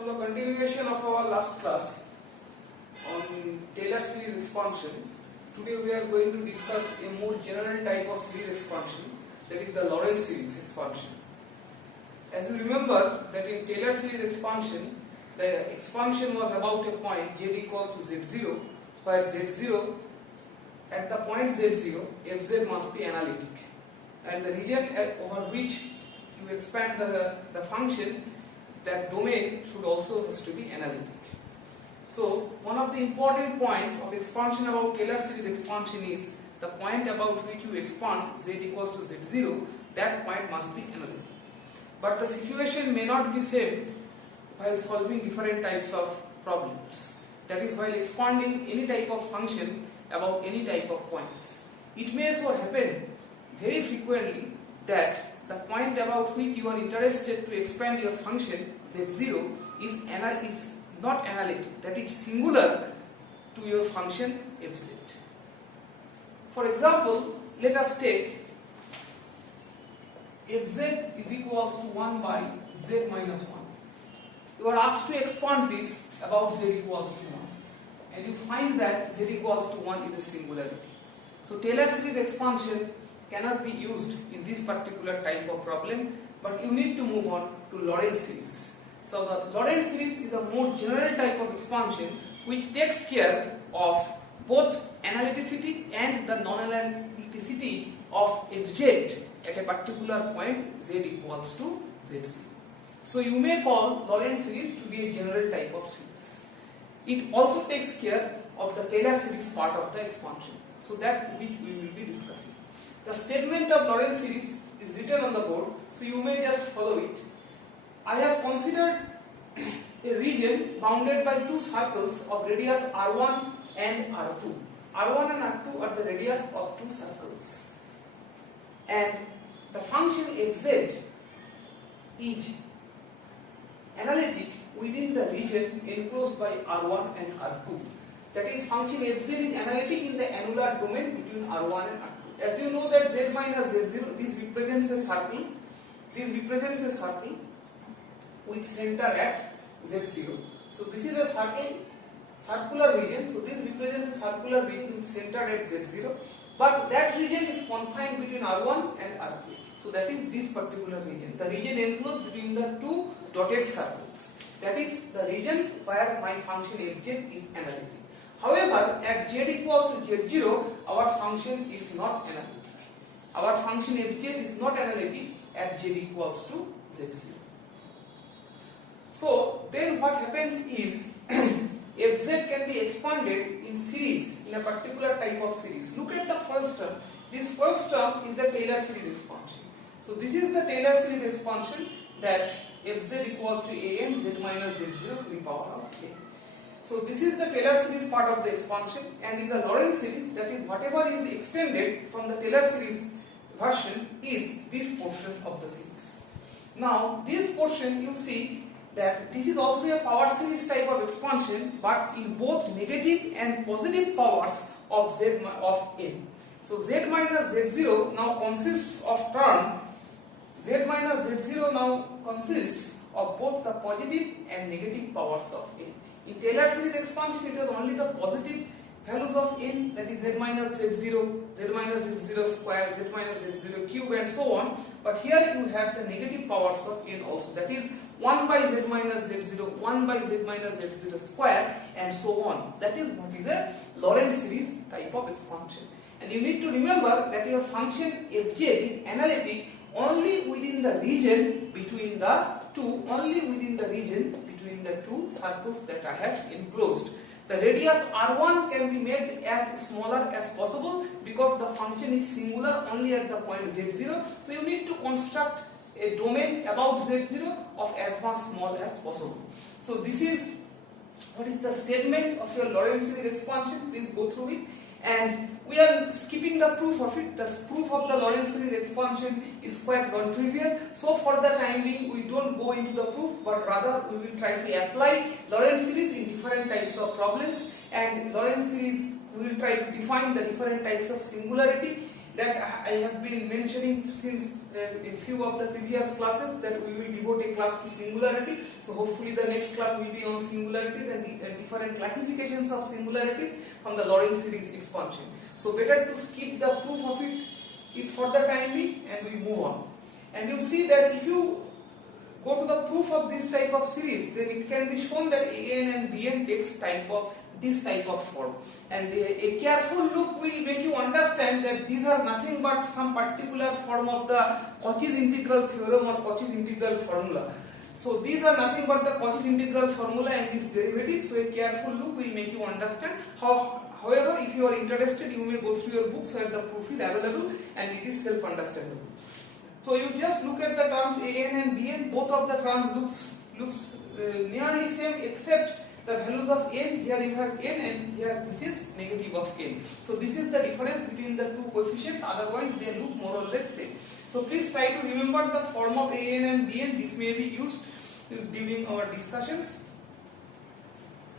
From the continuation of our last class on Taylor series expansion, today we are going to discuss a more general type of series expansion, that is the Lorentz series expansion. As you remember that in Taylor series expansion, the expansion was about a point z equals to z0, where z0 at the point z0, fz must be analytic, and the region over which you expand the function, that domain should also has to be analytic. So one of the important point of expansion about Taylor series expansion is the point about which you expand z equals to z0, that point must be analytic. But the situation may not be same while solving different types of problems. That is, while expanding any type of function about any type of points. It may so happen very frequently that the point about which you are interested to expand your function z0 is not analytic, that is singular to your function fz. For example, let us take fz is equals to 1 by z minus 1. You are asked to expand this about z equals to 1, and you find that z equals to 1 is a singularity. So Taylor series expansion cannot be used in this particular type of problem, but you need to move on to Lorentz series. So the Lorentz series is a more general type of expansion which takes care of both analyticity and the non-analyticity of fz at a particular point z equals to z0. So you may call Lorentz series to be a general type of series. It also takes care of the Taylor series part of the expansion. So that which we will be discussing. The statement of Lorentz series is written on the board, so you may just follow it. I have considered a region bounded by two circles of radius r1 and r2. r1 and r2 are the radius of two circles, and the function fz is analytic within the region enclosed by r1 and r2. That is, function fz is analytic in the annular domain between r1 and r2. As you know that z minus z0, this represents a circle. This represents a circle with center at z0. So this is a circular region. So this represents a circular region with center at z0. But that region is confined between r1 and r2. So that is this particular region. The region enclosed between the two dotted circles. That is the region where my function fz is analytic. However, at z equals to z0, our function is not analytic. Our function fz is not analytic at z equals to z0. So then what happens is fz can be expanded in series, in a particular type of series. Look at the first term. This first term is the Taylor series expansion. So this is the Taylor series expansion, that fz equals to an z minus z0 to the power of a. So this is the Taylor series part of the expansion, and in the Lorentz series, that is whatever is extended from the Taylor series version is this portion of the series. Now this portion, you see that this is also a power series type of expansion, but in both negative and positive powers of z of n. So z minus z0 now consists of term z minus z0 now consists of both the positive and negative powers of n. In Taylor series expansion, it is only the positive values of n, that is z minus z0, z minus z0 square, z minus z0 cube, and so on. But here you have the negative powers of n also, that is 1 by z minus z0, 1 by z minus z0 square, and so on. That is what is a Lorentz series type of expansion. And you need to remember that your function fj is analytic only within the region between the two, circles that I have enclosed. The radius r1 can be made as smaller as possible because the function is singular only at the point z0. So you need to construct a domain about z0 of as much small as possible. So this is what is the statement of your Lorentz series expansion. Please go through it. And we are skipping the proof of it. The proof of the Lorentz series expansion is quite non-trivial. So for the time being, we don't go into the proof, but rather we will try to apply Lorentz series in different types of problems. And Lorentz series, we will try to define the different types of singularity that I have been mentioning since a few of the previous classes, that we will devote a class to singularity. So hopefully the next class will be on singularities and different classifications of singularities from the Lorentz series expansion. So better to skip the proof of it for the time being and we move on. And you see that if you go to the proof of this type of series, then it can be shown that an and bn takes this type of form. And a careful look will make you understand that these are nothing but some particular form of the Cauchy's integral theorem or Cauchy's integral formula. So these are nothing but the Cauchy's integral formula and its derivative. So a careful look will make you understand how. However, if you are interested, you may go through your books where the proof is available and it is self-understandable. So you just look at the terms an and bn. Both of the terms looks nearly same, except the values of n. Here you have n and here this is negative of n. So this is the difference between the two coefficients. Otherwise, they look more or less same. So please try to remember the form of an and bn. This may be used during our discussions.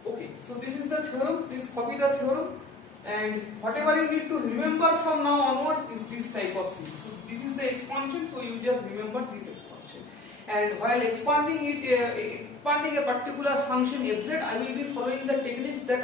Okay, so this is the theorem. Please copy the theorem, and whatever you need to remember from now onwards is this type of series. So this is the expansion, so you just remember this expansion. And while expanding a particular function fz, I will be following the techniques that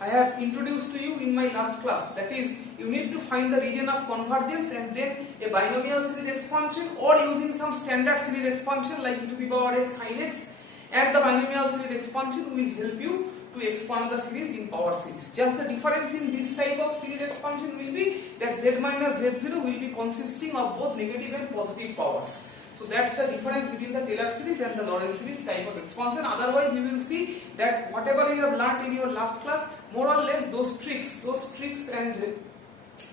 I have introduced to you in my last class. That is, you need to find the region of convergence and then a binomial series expansion, or using some standard series expansion like e to the power x sin x, and the binomial series expansion will help you to expand the series in power series. Just the difference in this type of series expansion will be that z minus z0 will be consisting of both negative and positive powers. So that's the difference between the Taylor series and the Lorentz series type of expansion. Otherwise, you will see that whatever you have learnt in your last class, more or less those tricks and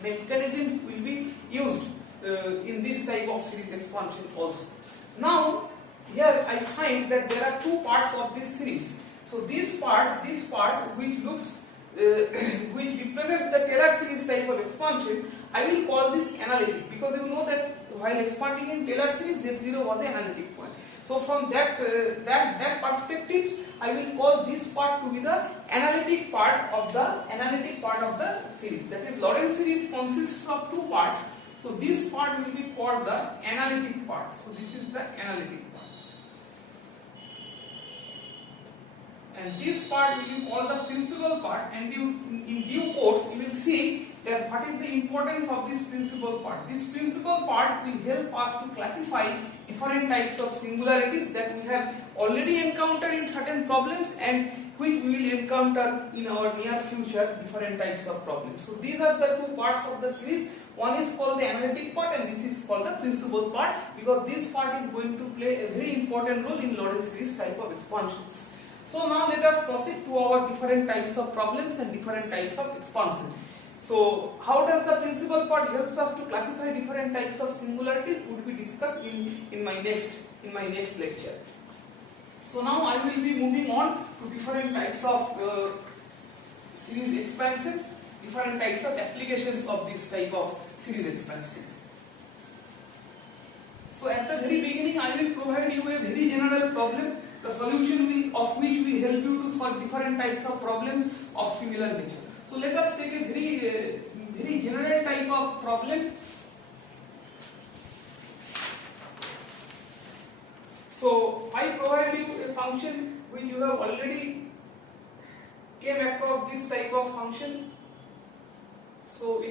mechanisms will be used in this type of series expansion also. Now, here I find that there are two parts of this series. So this part which looks which represents the Taylor series type of expansion, I will call this analytic, because you know that while expanding in Taylor series, z0 was an analytic point. So from that perspective, I will call this part to be the analytic part of the series. That is, Lorentz series consists of two parts. So this part will be called the analytic part. So this is the analytic part. And this part will be called the principal part, and in due course you will see that what is the importance of this principal part. This principal part will help us to classify different types of singularities that we have already encountered in certain problems and which we will encounter in our near future different types of problems. So these are the two parts of the series. One is called the analytic part and this is called the principal part, because this part is going to play a very important role in Lorentz series type of expansions. So now let us proceed to our different types of problems and different types of expansion. So how does the principal part helps us to classify different types of singularities would be discussed in my next lecture. So now I will be moving on to different types of series expansions, different types of applications of this type of series expansion. So at the very beginning I will provide you a very general problem, the solution of which will help you to solve different types of problems of similar nature. So let us take a very general type of problem. So I provide you a function which you have already came across this type of function. So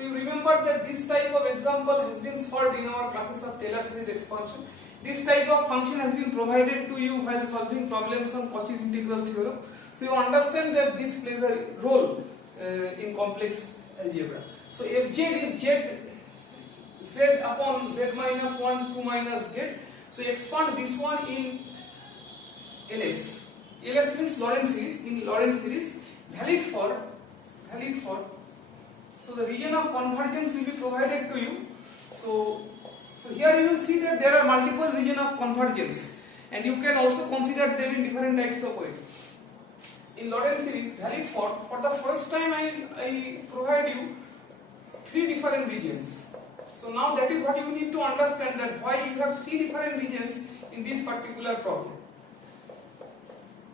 you remember that this type of example has been solved in our classes of Taylor series expansion. This type of function has been provided to you while solving problems on Cauchy's integral theorem. So you understand that this plays a role in complex algebra. So fz is z upon z minus 1 2 minus z. So expand this one in LS. LS means Lorentz series. In Lorentz series, valid for. So the region of convergence will be provided to you. So here you will see that there are multiple regions of convergence, and you can also consider them in different types of ways. In Lorentz series, valid for the first time I provide you three different regions. So now that is what you need to understand, that why you have three different regions in this particular problem.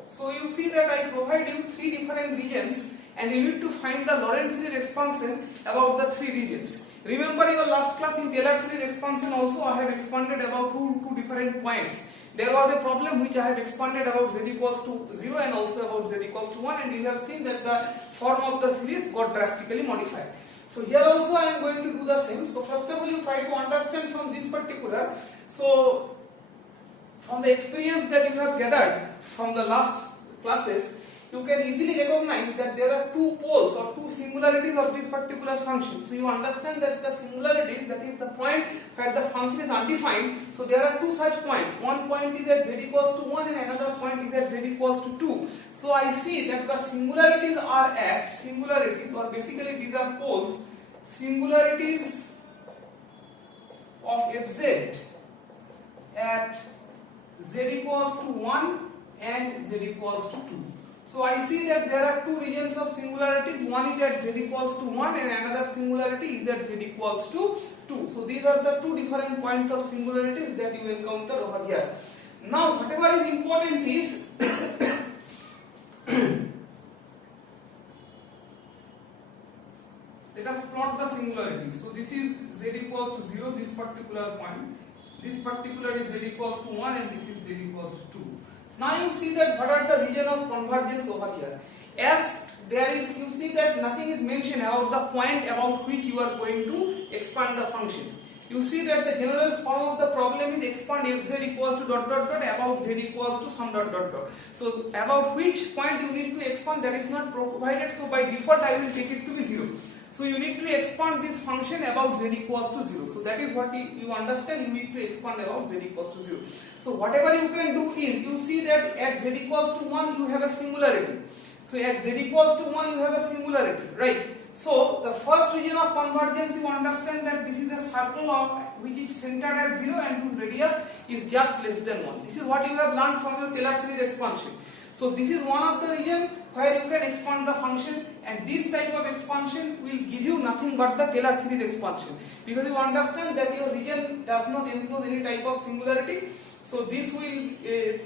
So you see that I provide you three different regions and you need to find the Lorentz series expansion about the three regions. Remember your last class in Taylor series expansion also I have expanded about two different points. There was a problem which I have expanded about z equals to 0 and also about z equals to 1, and you have seen that the form of the series got drastically modified. So here also I am going to do the same. So first of all you try to understand from this particular, so from the experience that you have gathered from the last classes, you can easily recognize that there are two poles or two singularities of this particular function. So you understand that the singularities, that is the point where the function is undefined. So there are two such points. One point is at z equals to 1 and another point is at z equals to 2. So I see that the singularities are at or basically these are poles, singularities of fz at z equals to 1 and z equals to 2. So I see that there are two regions of singularities, one is at z equals to 1 and another singularity is at z equals to 2. So these are the two different points of singularities that you encounter over here. Now whatever is important is let us plot the singularities. So this is z equals to 0, this particular point. This particular is z equals to 1 and this is z equals to 2. Now you see that what are the region of convergence over here. As there is, you see that nothing is mentioned about the point about which you are going to expand the function. You see that the general form of the problem is expand fz equals to ... about z equals to some ... So about which point you need to expand, that is not provided. So by default I will take it to be 0. So you need to expand this function about z equals to 0. So that is what you understand, you need to expand about z equals to 0. So whatever you can do is, you see that at z equals to 1 you have a singularity. So at z equals to 1 you have a singularity, right? So the first region of convergence, you understand that this is a circle of which is centered at 0 and whose radius is just less than 1. This is what you have learned from your Taylor series expansion. So this is one of the region where you can expand the function, and this type of expansion will give you nothing but the Taylor series expansion, because you understand that your region does not enclose any type of singularity. So this will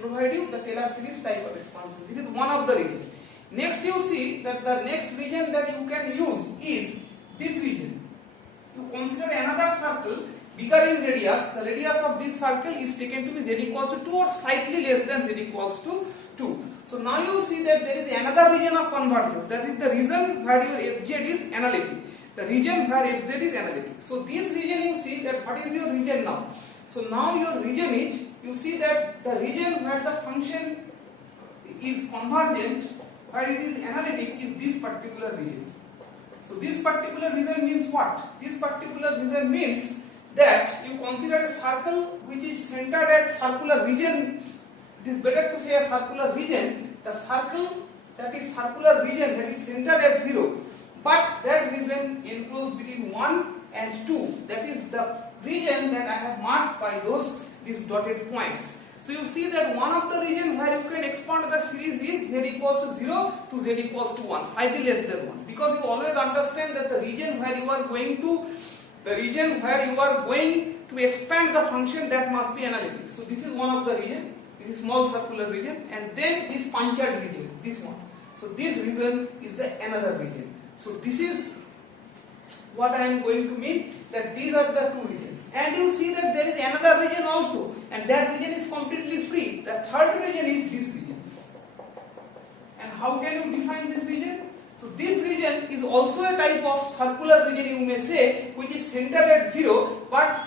provide you the Taylor series type of expansion. This is one of the regions. Next you see that the next region that you can use is this region. You consider another circle bigger in radius. The radius of this circle is taken to be z equals to 2 or slightly less than z equals to 2. So now you see that there is another region of convergence, that is the region where your fz is analytic. The region where fz is analytic. So this region, you see that what is your region now? So now your region is, you see that the region where the function is convergent, where it is analytic, is this particular region. So this particular region means what? This particular region means that you consider a circle which is centered at circular region. It is better to say a circular region. The circle that is circular region that is centered at 0, but that region enclosed between 1 and 2. That is the region that I have marked by these dotted points. So you see that one of the region where you can expand the series is z equals to 0 to z equals to 1, slightly less than 1, because you always understand that the region where you are going to expand the function, that must be analytic. So this is one of the region, this is small circular region, and then this punctured region, this one. So this region is the another region. So this is what I am going to mean, that these are the two regions. And you see that there is another region also, and that region is completely free. The third region is this region. And how can you define this region? So this region is also a type of circular region, you may say, which is centered at 0, but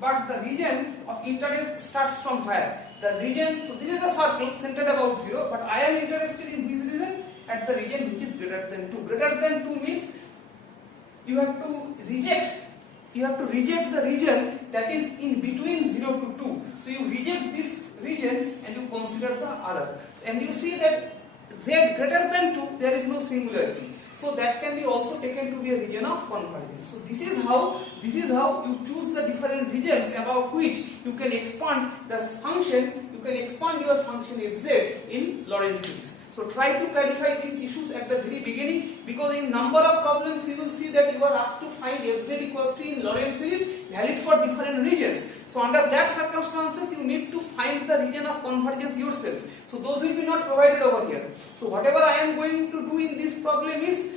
the region of interest starts from where? The region, so this is a circle centered about 0, but I am interested in this region, at the region which is greater than 2. Greater than 2 means you have to reject the region that is in between 0 to 2. So you reject this region and you consider the other. And you see that z greater than 2, there is no singularity. So that can be also taken to be a region of convergence. So this is how you choose the different regions about which you can expand the function, you can expand your function fz in Lorentz series. So try to clarify these issues at the very beginning, because in number of problems you will see that you are asked to find fz equals to in Lorentz series valid for different regions. So under that circumstances you need to find the region of convergence yourself. So those will be not provided over here. So whatever I am going to do in this problem is,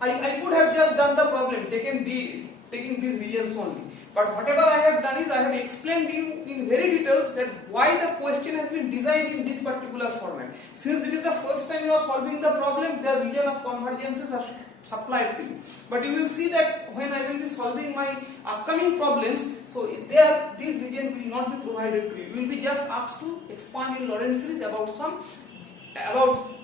I could have just done the problem taking these regions only. But whatever I have done is I have explained you in very details that why the question has been designed in this particular format. Since this is the first time you are solving the problem, the region of convergences are supplied to you. But you will see that when I will be solving my upcoming problems, so there this region will not be provided to you. You will be just asked to expand in Lorentz series about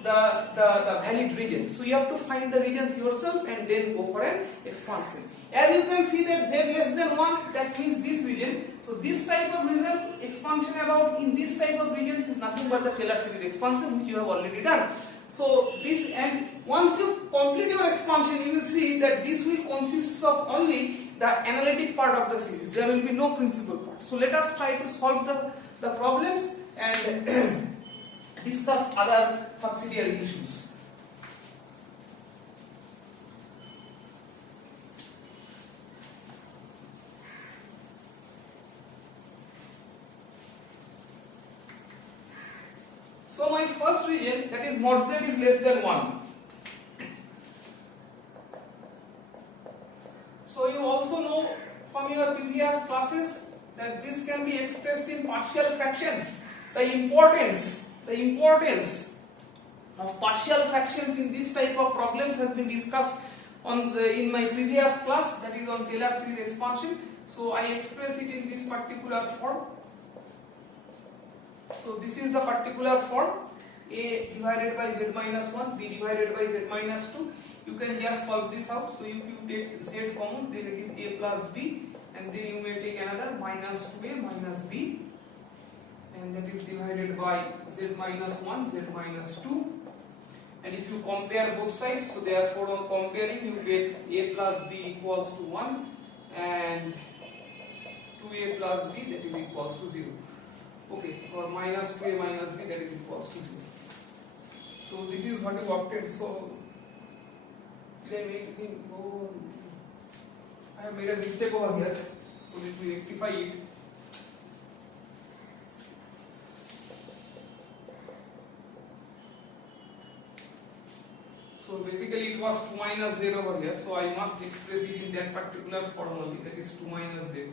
the valid region. So you have to find the regions yourself and then go for an expansion. As you can see that z less than 1, that means this region. So this type of result, expansion about in this type of regions is nothing but the Taylor series expansion, which you have already done. So this, and once you complete your expansion, you will see that this will consist of only the analytic part of the series. There will be no principal part. So let us try to solve the problems and discuss other subsidiary issues. So my first region, that is mod z is less than 1. So you also know from your previous classes that this can be expressed in partial fractions. The importance of partial fractions in this type of problems has been discussed in my previous class, that is on Taylor series expansion. So I express it in this particular form. So this is the particular form, a divided by z minus 1, b divided by z minus 2. You can just solve this out. So if you take z common, then it is a plus b, and then you may take another minus 2a minus b, and that is divided by z minus 1, z minus 2. And if you compare both sides, so therefore on comparing you get a plus b equals to 1 and 2a plus b, that is equals to 0. Okay, or minus 2a minus b, that is equals to 0. So this is what you obtained. So did I make it? Oh, I have made a mistake over here. So let me rectify it. So basically it was 2 minus z over here. So I must express it in that particular form only, that is 2 minus z.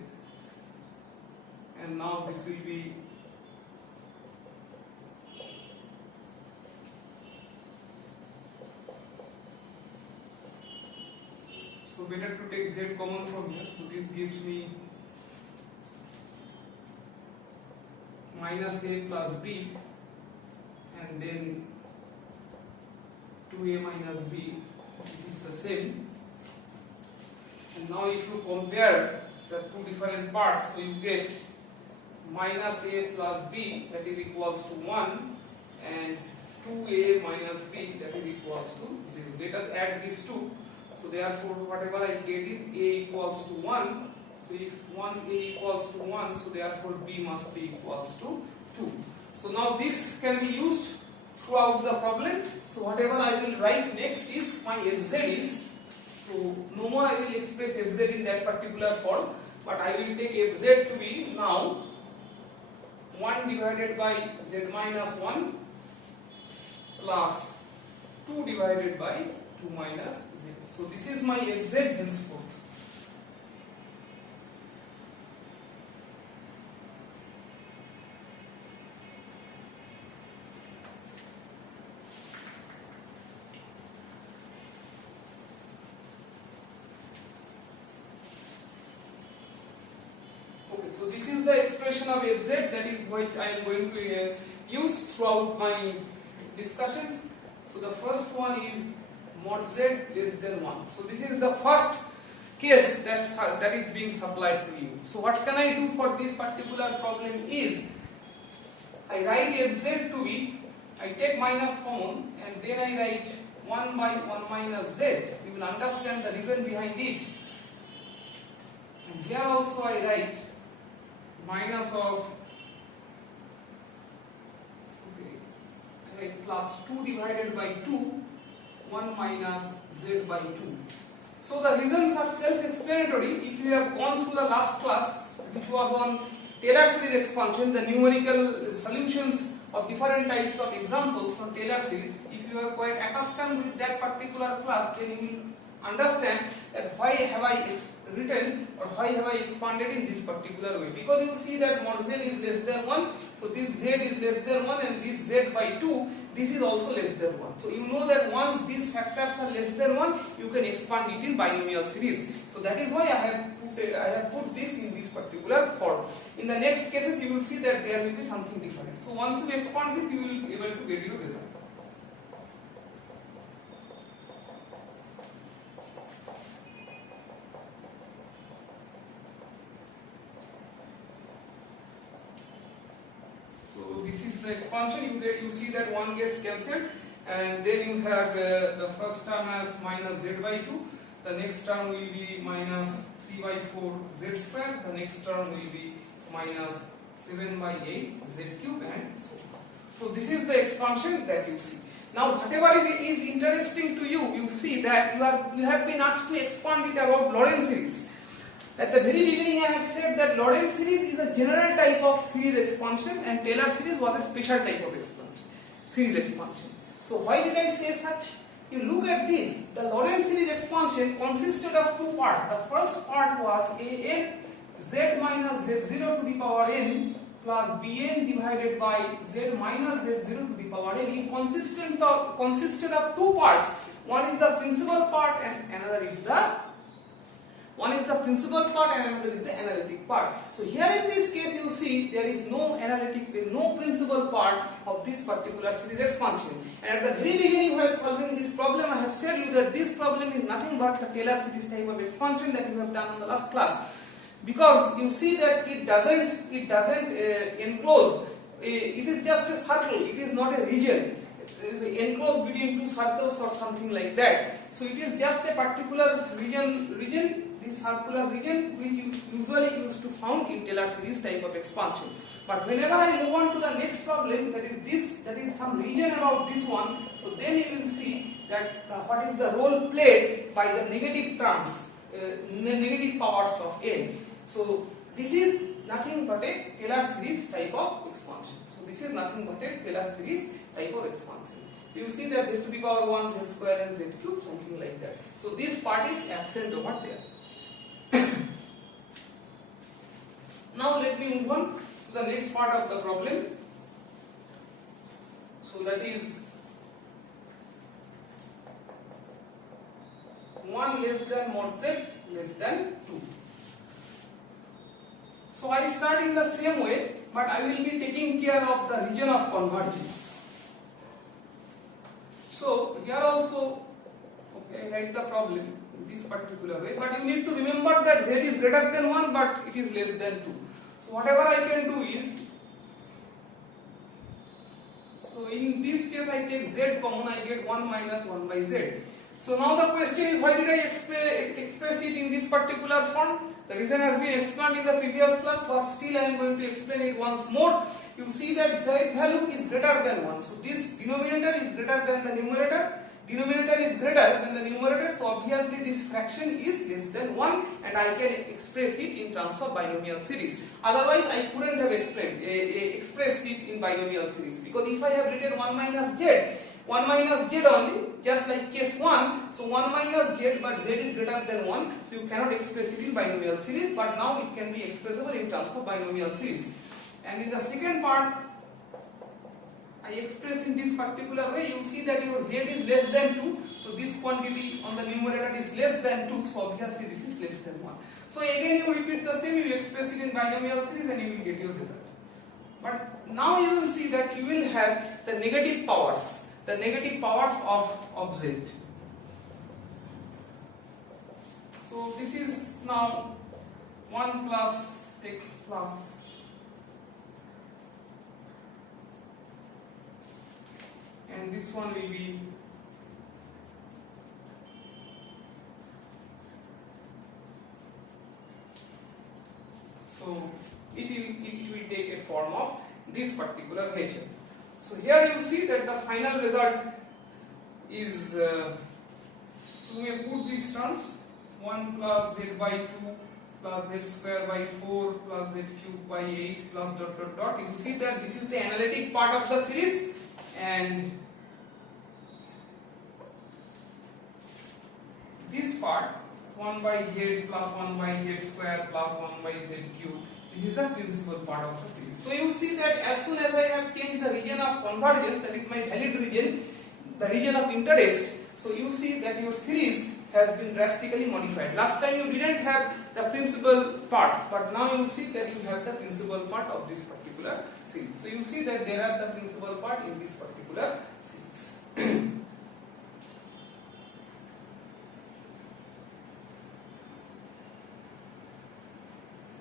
And now this will be so better to take z common from here. So this gives me minus a plus b, and then 2a minus b, this is the same. And now if you compare the two different parts, so you get minus a plus b, that is equals to 1, and 2a minus b, that is equals to 0. Let us add these two. So therefore whatever I get is a equals to 1. So if once a equals to 1, so therefore b must be equals to 2. So now this can be used throughout the problem. So whatever I will write next is my fz is, so no more I will express fz in that particular form, but I will take fz to be now 1 divided by z minus 1 plus 2 divided by 2 minus 0. So this is my fz henceforth. So this is the expression of fz, that is what I am going to use throughout my discussions. So the first one is mod z less than 1. So this is the first case that is being supplied to you. So what can I do for this particular problem is, I write fz to be, I take minus common, and then I write 1 by 1 minus z. You will understand the reason behind it. And here also I write minus of, okay, I write plus 2 divided by 2, 1 minus z by 2. So the reasons are self-explanatory. If you have gone through the last class, which was on Taylor series expansion, the numerical solutions of different types of examples from Taylor series, if you are quite accustomed with that particular class, then you will understand that why have I written or why have I expanded in this particular way. Because you see that mod z is less than 1, so this z is less than 1 and this z by 2, this is also less than 1. So you know that once these factors are less than 1, you can expand it in binomial series. So that is why I have put this in this particular form. In the next cases you will see that there will be something different. So once you expand this, you will be able to get your result. So this is the expansion. You see that 1 gets cancelled, and then you have the first term as minus z by 2. The next term will be minus 3 by 4 z square. The next term will be minus 7 by 8 z cube, and so on. So this is the expansion that you see. Now whatever is interesting to you, you see that you have been asked to expand it about Lorentz series. At the very beginning I have said that Lorentz series is a general type of series expansion and Taylor series was a special type of series expansion. So why did I say such? You look at this, the Lorentz series expansion consisted of two parts. The first part was an z minus z0 to the power n plus bn divided by z minus z0 to the power n. It consisted of two parts. One is the principal part and another is the principal part and another is the analytic part. So here in this case you see there is no principal part of this particular series expansion. And at the very beginning while solving this problem, I have said you that this problem is nothing but the Taylor series type of expansion that you have done in the last class. Because you see that it doesn't enclose, it is just a circle, it is not a region. Enclosed between two circles or something like that. So it is just a particular region, this circular region which you usually used to found in Taylor series type of expansion. But whenever I move on to the next problem, that is some region about this one, so then you will see that what is the role played by the negative terms, negative powers of n. So this is nothing but a Taylor series type of expansion. So this is nothing but a Taylor series type of expansion. So you see that z to the power 1, z square and z cube, something like that. So this part is absent over there. Now let me move on to the next part of the problem. So that is 1 less than mod z less than 2. So I start in the same way, but I will be taking care of the region of convergence. So here also, okay, I write the problem in this particular way, but you need to remember that z is greater than 1, but it is less than 2. So whatever I can do is, so in this case I take z common, I get 1 minus 1 by z. So now the question is, why did I express it in this particular form? The reason has been explained in the previous class, but still I am going to explain it once more. You see that z value is greater than 1. So this denominator is greater than the numerator. Denominator is greater than the numerator, so obviously this fraction is less than 1 and I can express it in terms of binomial series. Otherwise I couldn't have expressed it in binomial series, because if I have written 1 minus z only, just like case 1, so 1 minus z, but z is greater than 1, so you cannot express it in binomial series, but now it can be expressible in terms of binomial series. And in the second part, I express in this particular way. You see that your z is less than 2, so this quantity on the numerator is less than 2, so obviously this is less than 1. So again you repeat the same, you express it in binomial series and you will get your result. But now you will see that you will have the negative powers of z. So this is now 1 plus x plus, and this one will be so it will take a form of this particular nature. So here you see that the final result is, you may put these terms 1 plus z by 2 plus z square by 4 plus z cube by 8 plus dot dot dot. You see that this is the analytic part of the series, and this part 1 by z plus 1 by z square plus 1 by z cube, this is the principal part of the series. So you see that as soon as I have changed the region of convergence, that is my valid region, the region of interest, so you see that your series has been drastically modified. Last time you didn't have the principal parts, but now you see that you have the principal part of this particular series. So you see that there are the principal part in this particular series.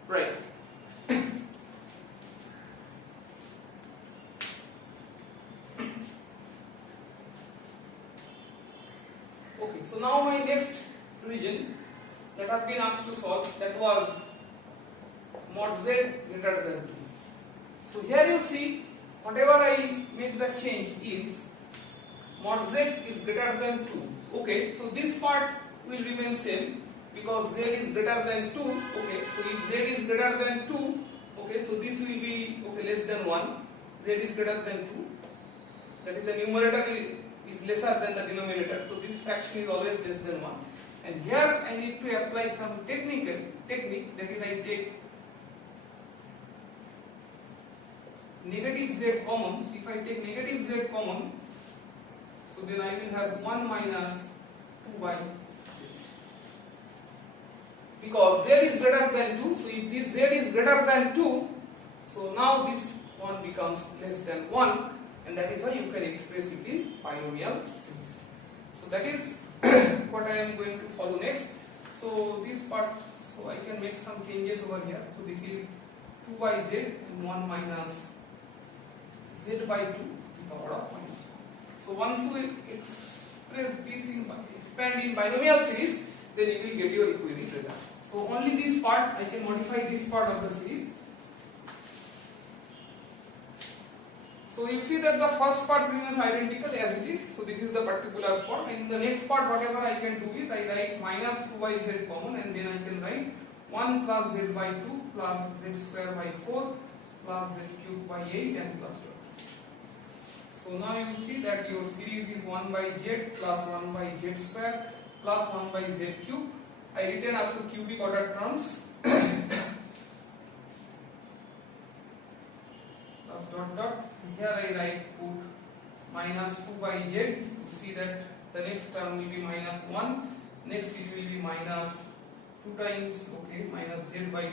Right. Okay, so now my next region that I've been asked to solve, that was mod z greater than 2. So here you see, whatever I make the change is mod z is greater than 2. Okay, so this part will remain same because z is greater than 2. Okay, so if z is greater than 2, okay, so this will be less than 1. Z is greater than 2. That is, the numerator is lesser than the denominator. So this fraction is always less than 1. And here I need to apply some technique. That is, I take negative z common. If I take negative z common, so then I will have 1 minus 2 by z. Because z is greater than 2, so if this z is greater than 2, so now this one becomes less than 1, and that is why you can express it in binomial series. So that is what I am going to follow next. So this part, so I can make some changes over here. So this is 2 by z and 1 minus z by 2 to the power of minus 1. So once we express this in expand in binomial series, then you will get your requisite result. So only this part I can modify, this part of the series. So you see that the first part remains identical as it is. So this is the particular form, and in the next part whatever I can do is I write minus 2 by z common, and then I can write 1 plus z by 2 plus z square by 4 plus z cube by 8 and plus 12. So now you see that your series is 1 by z plus 1 by z square plus 1 by z cube. I return up to cubic order terms. Plus dot dot. Here I write put minus 2 by z. You see that the next term will be minus 1. Next it will be minus 2 times minus z by 2.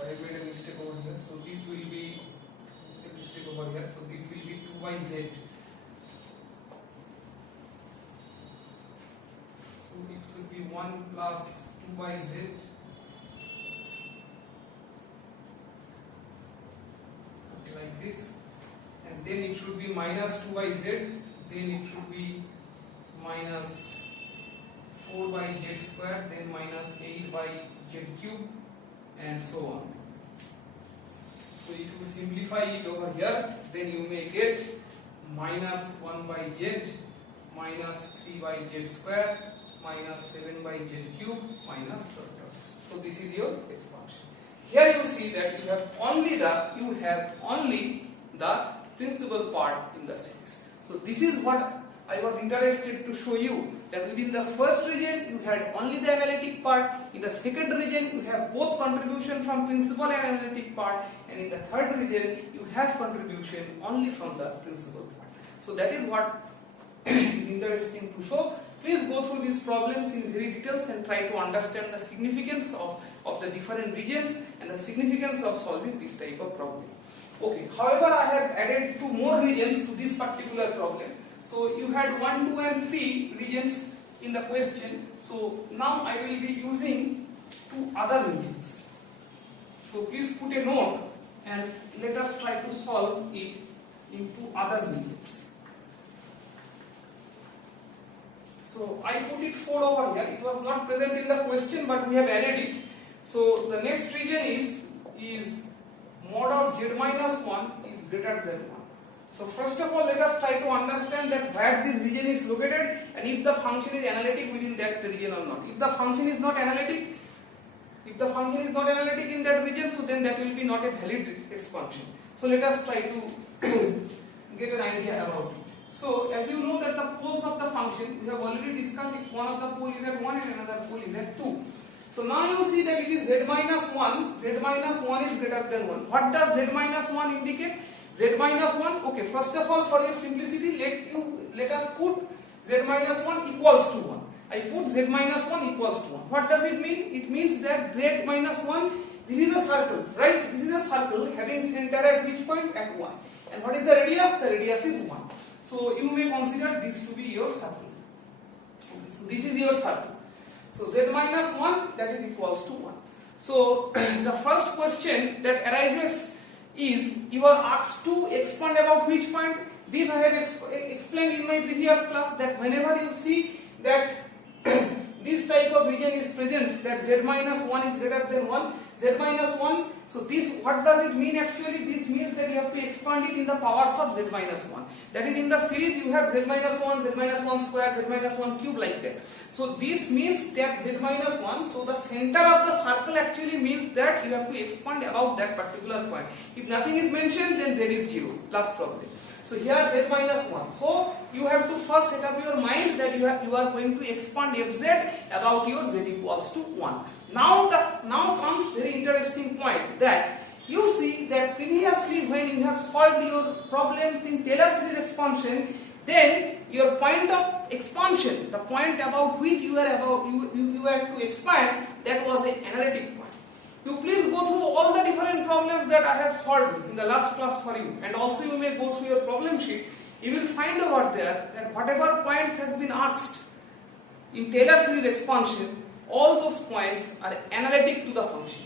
I made a mistake over here, so this will be a mistake over here, so this will be 2 by z. So it should be 1 plus 2 by z like this, and then it should be minus 2 by z, then it should be minus 4 by z square, then minus 8 by z cube, and so on. So if you simplify it over here, then you may get minus 1 by z minus 3 by z square minus 7 by z cube minus dot dot. So this is your expansion. Here you see that you have only the principal part in the series. So this is what I was interested to show you, that within the first region you had only the analytic part, in the second region you have both contribution from principal and analytic part, and in the third region you have contribution only from the principal part. So that is what is interesting to show. Please go through these problems in very details and try to understand the significance of the different regions and the significance of solving this type of problem. Okay, however, I have added 2 more regions to this particular problem. So you had 1, 2 and 3 regions in the question. So now I will be using 2 other regions. So please put a note and let us try to solve it into other regions. So I put it 4 over here. It was not present in the question, but we have added it. So the next region is mod of z minus 1 is greater than 1. So first of all, let us try to understand that where this region is located and if the function is analytic within that region or not. If the function is not analytic, in that region, so then that will be not a valid expansion. So let us try to get an idea about it. So as you know that the poles of the function, we have already discussed it, one of the pole is at 1 and another pole is at 2. So now you see that it is z minus 1 is greater than 1. What does z minus 1 indicate? Z minus 1, okay, first of all, for your simplicity, let us put z minus 1 equals to 1. I put z minus 1 equals to 1. What does it mean? It means that z minus 1, this is a circle, right? This is a circle having center at which point? At 1. And what is the radius? The radius is 1. So you may consider this to be your circle. So this is your circle. So z minus 1, that is equals to 1. So the first question that arises is you are asked to expand about which point? This I have explained in my previous class that whenever you see that this type of region is present, that z minus 1 is greater than 1, z minus 1, so this, what does it mean actually? This means that you have to expand it in the powers of z minus 1. That is, in the series you have z minus 1 square, z minus 1 cube, like that. So this means that z minus 1, so the center of the circle actually means that you have to expand about that particular point. If nothing is mentioned, then z is 0, last problem. So here z minus 1. So you have to first set up your mind that you are going to expand fz about your z equals to 1. Now comes very interesting point that you see that previously when you have solved your problems in Taylor series expansion, then your point of expansion, the point about which you have to expand, that was an analytic point. You please go through all the different problems that I have solved in the last class for you, and also you may go through your problem sheet. You will find over there that whatever points have been asked in Taylor series expansion, all those points are analytic to the function.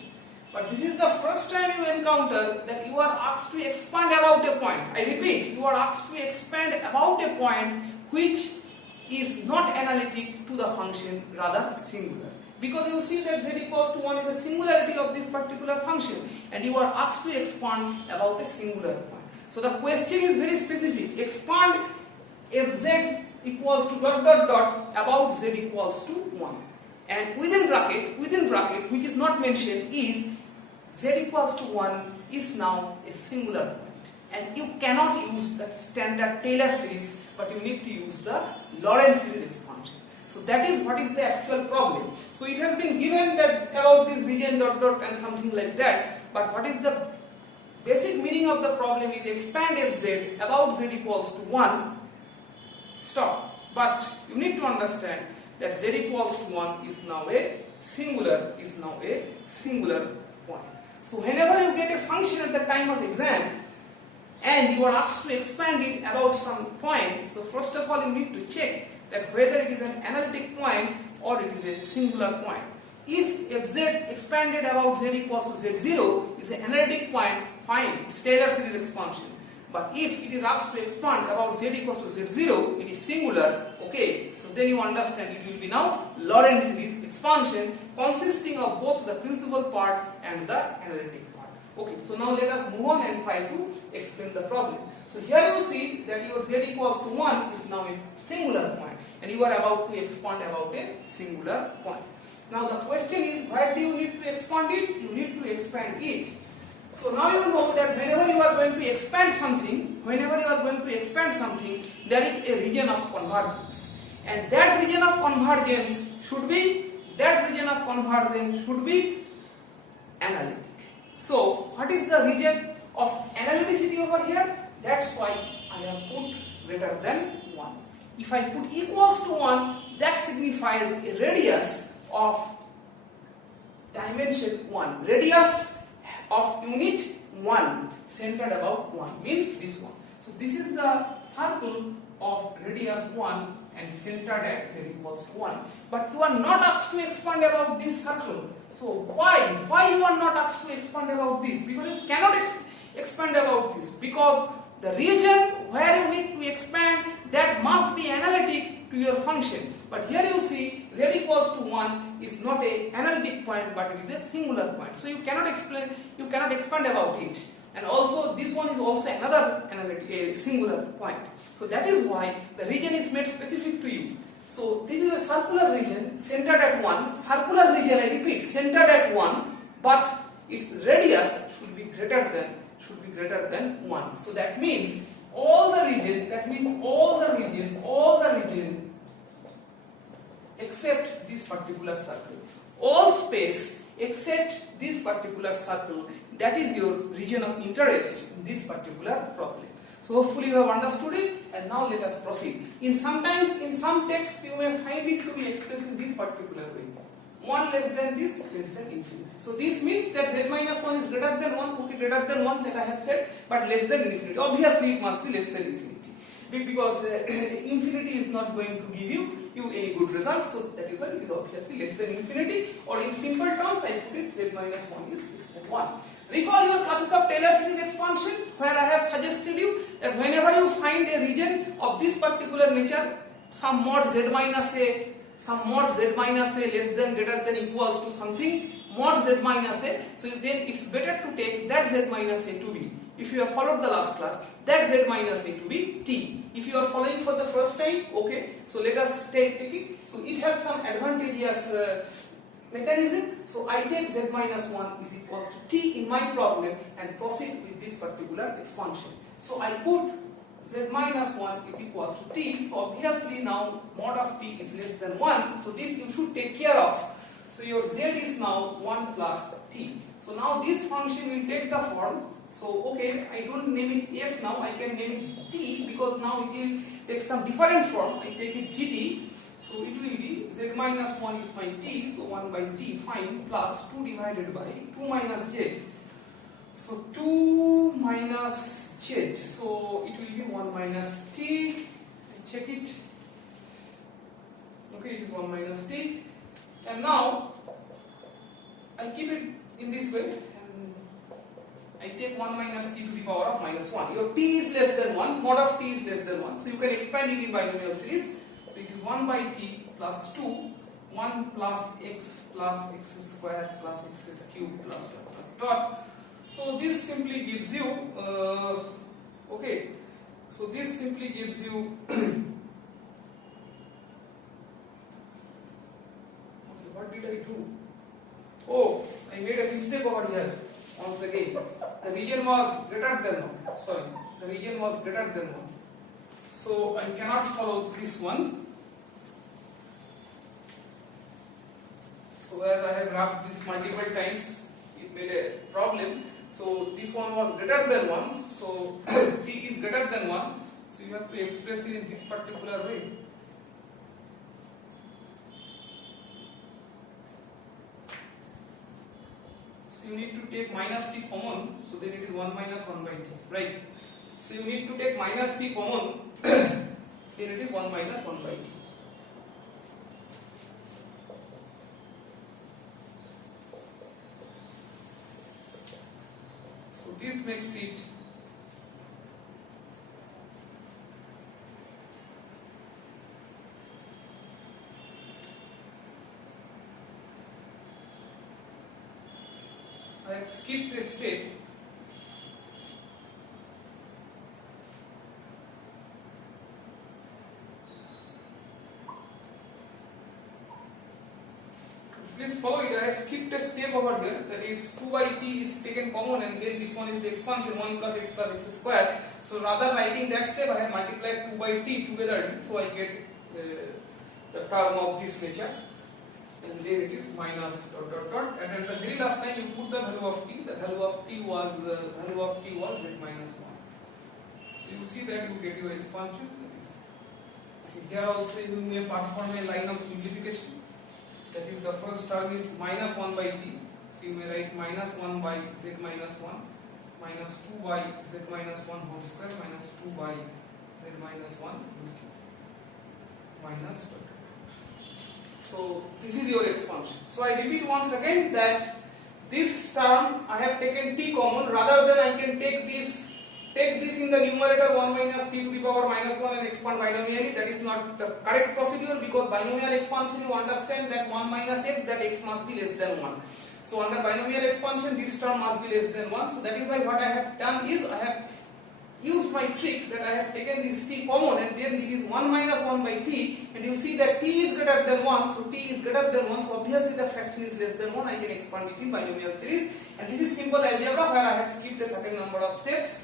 But this is the first time you encounter that you are asked to expand about a point. I repeat, you are asked to expand about a point which is not analytic to the function, rather singular. Because you see that z equals to 1 is a singularity of this particular function, and you are asked to expand about a singular point. So the question is very specific. Expand fz equals to ... about z equals to 1. And within bracket, which is not mentioned, is z equals to 1 is now a singular point. And you cannot use the standard Taylor series, but you need to use the Lorentz series expansion. So that is what is the actual problem. So it has been given that about this region ... and something like that. But what is the basic meaning of the problem is expand fz about z equals to 1. Stop. But you need to understand that z equals to 1 is now a singular point. So whenever you get a function at the time of exam and you are asked to expand it about some point, so first of all you need to check that whether it is an analytic point or it is a singular point. If fz expanded about z equals to z0 is an analytic point, fine, it's Taylor series expansion. But if it is asked to expand about z equals to z0, it is singular, okay, so then you understand it will be now Lorentz series expansion consisting of both the principal part and the analytic part. Okay, so now let us move on and try to explain the problem. So here you see that your z equals to 1 is now a singular point, and you are about to expand about a singular point. Now the question is, why do you need to expand it? You need to expand it. So now you know that whenever you are going to expand something, there is a region of convergence. And that region of convergence should be analytic. So what is the region of analyticity over here? That's why I have put greater than 1. If I put equals to 1, that signifies a radius of dimension 1. Radius of unit 1 centered about 1 means this one. So this is the circle of radius 1 and centered at z equals to 1. But you are not asked to expand about this circle. So why you are not asked to expand about this? Because you cannot expand about this, because the region where you need to expand, that must be analytic to your function. But here you see z equals to 1 is not a analytic point, but it is a singular point. So you cannot expand about it. And also this one is also another analytic, a singular point. So that is why the region is made specific to you. So this is a circular region centered at 1. Circular region, I repeat, centered at 1, but its radius should be greater than 1. So that means all the region except this particular circle, all space except this particular circle, that is your region of interest in this particular problem. So hopefully you have understood it, and now let us proceed. Sometimes in some texts you may find it to be expressed in this particular way. 1 less than this, less than infinity. So this means that z minus 1 is greater than 1, okay, greater than 1 that I have said, but less than infinity. Obviously it must be less than infinity. Because infinity is not going to give you any good result, so that is why it is obviously less than infinity, or in simple terms I put it z minus 1 is less than 1. Recall your classes of Taylor series expansion, where I have suggested you that whenever you find a region of this particular nature, some mod z minus a less than, greater than, equals to something, mod z minus a, so then it's better to take that z minus a to be, if you have followed the last class, that z minus a to be t. If you are following for the first time, okay, so let us take it. So it has some advantageous mechanism. So I take z minus 1 is equals to t in my problem and proceed with this particular expansion. So I put z minus 1 is equals to t. So obviously now mod of t is less than 1. So this you should take care of. So your z is now 1 plus t. So now this function will take the form. So okay, I don't name it f now, I can name it t, because now it will take some different form. I take it gt. So it will be z minus 1 is my t, so 1 by t, fine, plus 2 divided by 2 minus z. So 2 minus z, so it will be 1 minus t. I check it. Okay, it is 1 minus t. And now I keep it in this way. I take 1 minus t to the power of minus 1. Your t is less than 1, mod of t is less than 1. So you can expand it in binomial series. So it is 1 by t plus 2, 1 plus x square plus x cube plus dot. So this simply gives you, okay, so this simply gives you, okay, what did I do? Oh, I made a mistake over here. Once again, the region was greater than 1. Sorry, the region was greater than 1. So I cannot follow this one. So as I have graphed this multiple times, it made a problem. So this one was greater than 1. So t is greater than 1. So you have to express it in this particular way. You need to take minus t common, so then it is 1 minus 1 by t, right? So you need to take minus t common, then it is 1 minus 1 by t. So this makes it I have skipped a step. Please follow it. I have skipped a step over here. That is 2 by t is taken common, and then this one is the expansion 1 plus x square. So rather writing that step, I have multiplied 2 by t together, so I get the term of this nature. And then it is minus dot dot dot, and at the very last time you put the value of t. The value of t was z minus 1. So you see that you get your expansion. Here also you may perform a line of simplification. That is, the first term is minus 1 by t. So you may write minus 1 by z minus 1, minus 2 by z minus 1 whole square, minus 2 by z minus 1 minus dot. So this is your expansion. So I repeat once again that this term I have taken t common, rather than I can take this in the numerator 1 minus t to the power minus 1 and expand binomially. That is not the correct procedure, because binomial expansion you understand that 1 minus x, that x must be less than 1. So under binomial expansion this term must be less than 1. So that is why what I have done is I have used my trick that I have taken this t common, and then it is 1 minus 1 by t, and you see that t is greater than 1, so t is greater than 1, so obviously the fraction is less than 1, I can expand it in binomial series, and this is simple algebra where I have skipped a certain number of steps,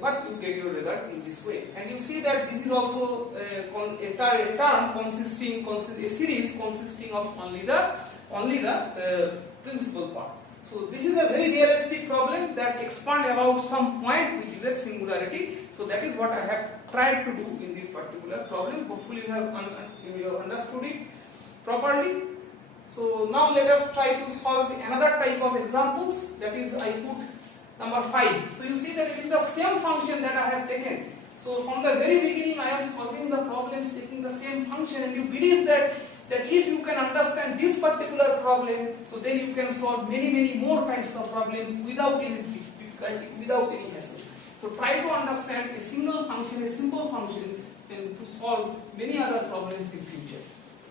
but you get your result in this way. And you see that this is also a term consisting, a series consisting of only the principal part. So this is a very realistic problem that expands about some point which is a singularity. So that is what I have tried to do in this particular problem. Hopefully you have understood it properly. So now let us try to solve another type of examples, that is I put number 5. So you see that it is the same function that I have taken. So from the very beginning I am solving the problems taking the same function, and you believe that if you can understand this particular problem, so then you can solve many more types of problems without any difficulty, without any hassle. So try to understand a single function, a simple function, and to solve many other problems in future.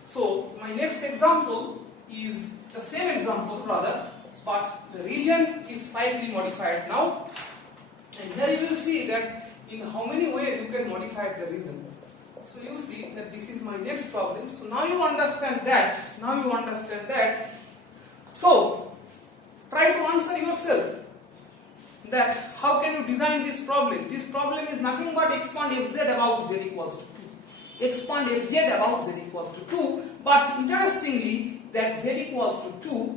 So my next example is the same example rather, but the region is slightly modified now, and here you will see that in how many ways you can modify the region. So you see that this is my next problem. So now you understand that. So try to answer yourself that how can you design this problem. This problem is nothing but expand fz about z equals to 2. Expand fz about z equals to 2. But interestingly, that z equals to 2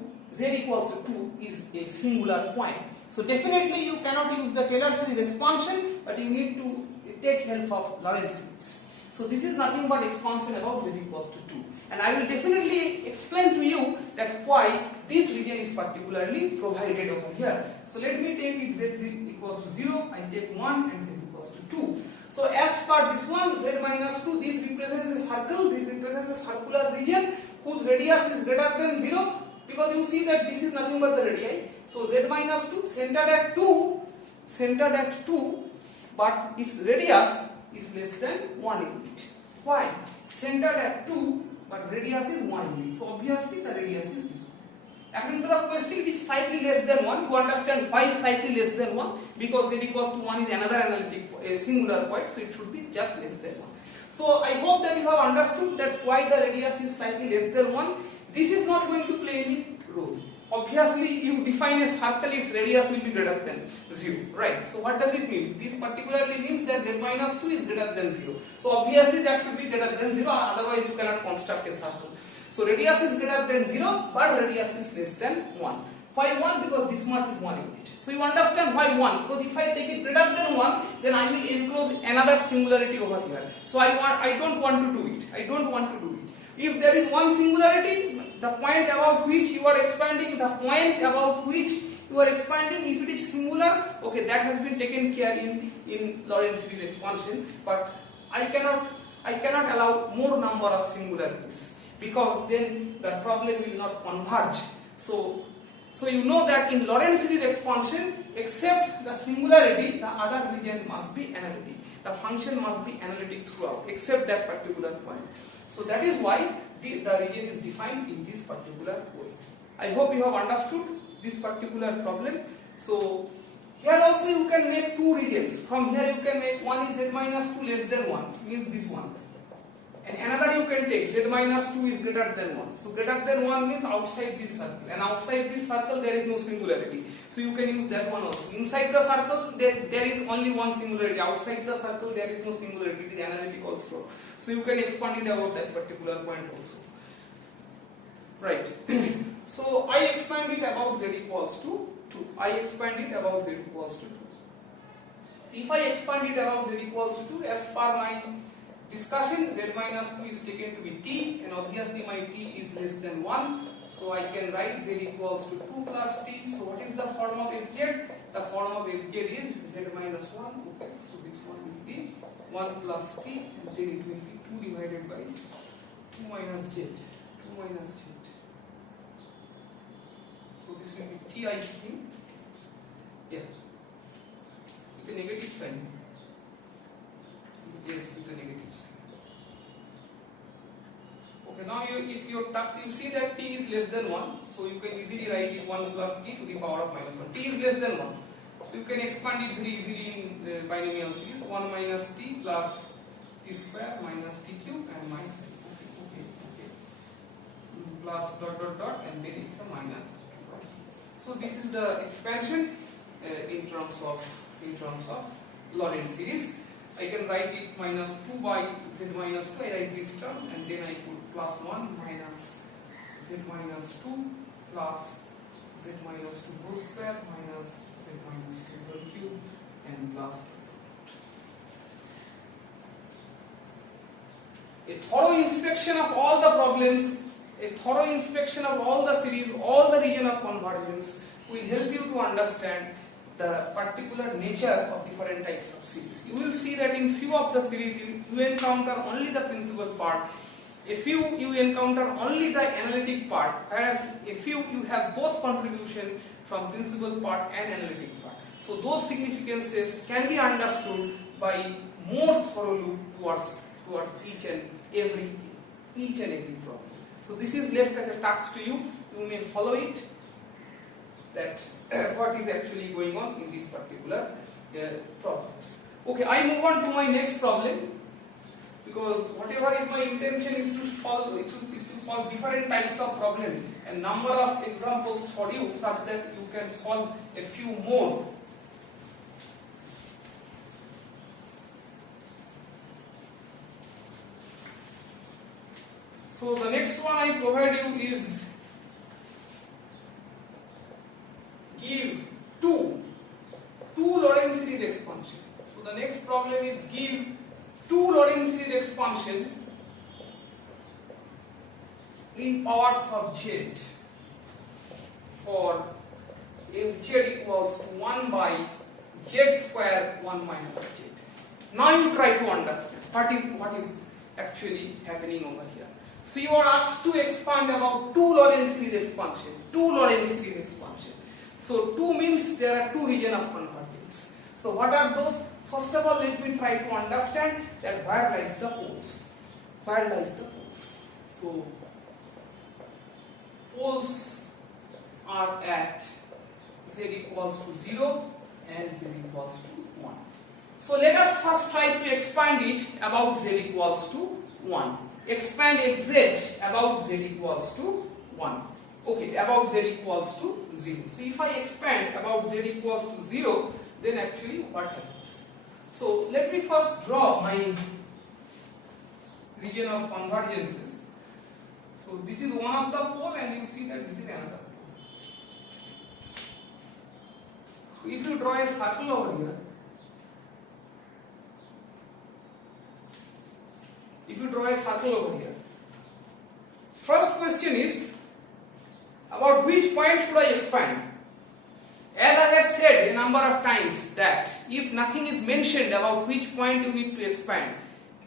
is a singular point. So definitely you cannot use the Taylor series expansion, but you need to take help of Lorentz series. So this is nothing but expansion about z equals to 2. And I will definitely explain to you that why this region is particularly provided over here. So let me take it z equals to 0, I take 1 and z equals to 2. So as per this one, z minus 2, this represents a circle, this represents a circular region whose radius is greater than 0, because you see that this is nothing but the radii. So z minus 2 centered at 2, but its radius is less than 1 unit. Why? Centered at 2, but radius is 1 unit. So obviously the radius is this one. According to the question, it is slightly less than 1. You understand why slightly less than 1? Because z equals to 1 is another analytic singular point, so it should be just less than 1. So I hope that you have understood that why the radius is slightly less than 1. This is not going to play any role. Obviously, you define a circle, its radius will be greater than 0, right? So what does it mean? This particularly means that z minus 2 is greater than 0. So obviously that should be greater than 0, otherwise you cannot construct a circle. So radius is greater than 0, but radius is less than 1. Why 1? Because this much is 1 unit. So you understand why 1? Because if I take it greater than 1, then I will enclose another singularity over here. So I don't want to do it. If there is one singularity, the point about which you are expanding, if it is singular, okay, that has been taken care in Lorentz series expansion, but I cannot allow more number of singularities, because then the problem will not converge. So you know that in Lorentz series expansion, except the singularity, the other region must be analytic. The function must be analytic throughout, except that particular point. So that is why the region is defined in this particular way. I hope you have understood this particular problem. So here also you can make two regions. From here you can make one is z minus 2 less than 1, means this one. And another you can take z minus 2 is greater than 1. So greater than 1 means outside this circle. And outside this circle there is no singularity. So you can use that one also. Inside the circle there is only one singularity. Outside the circle there is no singularity. It is analytic also. So you can expand it about that particular point also. Right. So I expand it about z equals to 2. If I expand it about z equals to 2, as per my discussion, z minus 2 is taken to be t, and obviously my t is less than 1. So I can write z equals to 2 plus t. So what is the form of fz? The form of fz is z minus 1. Okay, so this one will be 1 plus t, and then it will be 2 divided by 2 minus z. 2 minus z. So this will be TIC. Yeah. With a negative sign. Yes, with a negative sign. Okay, now if your tax, you see that t is less than 1, so you can easily write it 1 plus t to the power of minus 1. T is less than 1. So you can expand it very easily in binomial series. 1 minus t plus t square minus t cube and minus okay. Plus dot and then it's a minus. So this is the expansion in terms of Lorentz series. I can write it minus 2 by z minus 2. I write this term and then I put plus 1 minus z minus 2 plus z minus 2 whole square minus z minus 2 whole cube and plus. A thorough inspection of all the problems, a thorough inspection of all the series, all the region of convergence will help you to understand the particular nature of different types of series. You will see that in few of the series you encounter only the principal part, a few you encounter only the analytic part, whereas a few you have both contribution from principal part and analytic part. So those significances can be understood by more thorough look towards each and every problem. So this is left as a task to you. You may follow it, that what is actually going on in these particular problems. Okay, I move on to my next problem, because whatever is my intention is to solve different types of problems and number of examples for you, such that you can solve a few more. So the next one I provide you is give two Lorentz series expansion. So the next problem is give two Lorentz series expansion in powers of z for fz equals to 1 by z square 1 minus z. Now you try to understand what is actually happening over here. So you are asked to expand about two Lorentz series expansion. So 2 means there are two regions of convergence. So what are those? First of all, let me try to understand that where lies the poles. So poles are at z equals to 0 and z equals to 1. So let us first try to expand it about z equals to 1. Expand fz about z equals to 1. Okay, about z equals to 0. So if I expand about z equals to 0, then actually what happens? So let me first draw my region of convergences. So this is one of the pole and you see that this is another pole. If you draw a circle over here, first question is about which point should I expand? As I have said a number of times that if nothing is mentioned about which point you need to expand,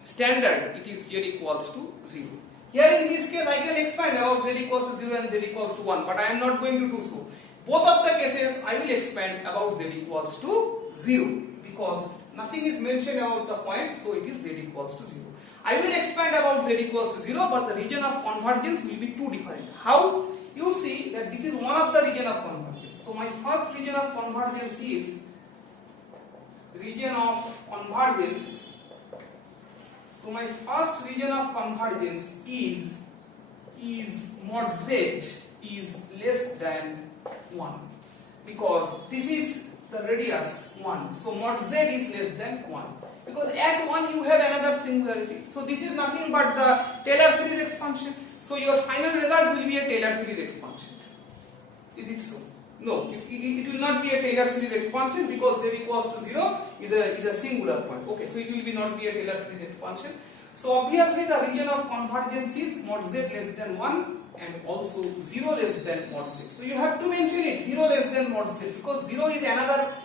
standard it is z equals to 0. Here in this case I can expand about z equals to 0 and z equals to 1, but I am not going to do so. Both of the cases I will expand about z equals to 0 because nothing is mentioned about the point, so it is z equals to 0. I will expand about z equals to 0, but the region of convergence will be two different. How? You see that this is one of the region of convergence. So my first region of convergence is region of convergence. So my first region of convergence is mod z is less than 1 because this is the radius 1. So mod z is less than 1. Because at 1 you have another singularity. So this is nothing but the Taylor series expansion. So your final result will be a Taylor series expansion. Is it so? No, it will not be a Taylor series expansion because z equals to 0 is a singular point. Okay, so it will not be a Taylor series expansion. So obviously the region of convergence is mod z less than 1 and also 0 less than mod z. So you have to mention it 0 less than mod z because 0 is another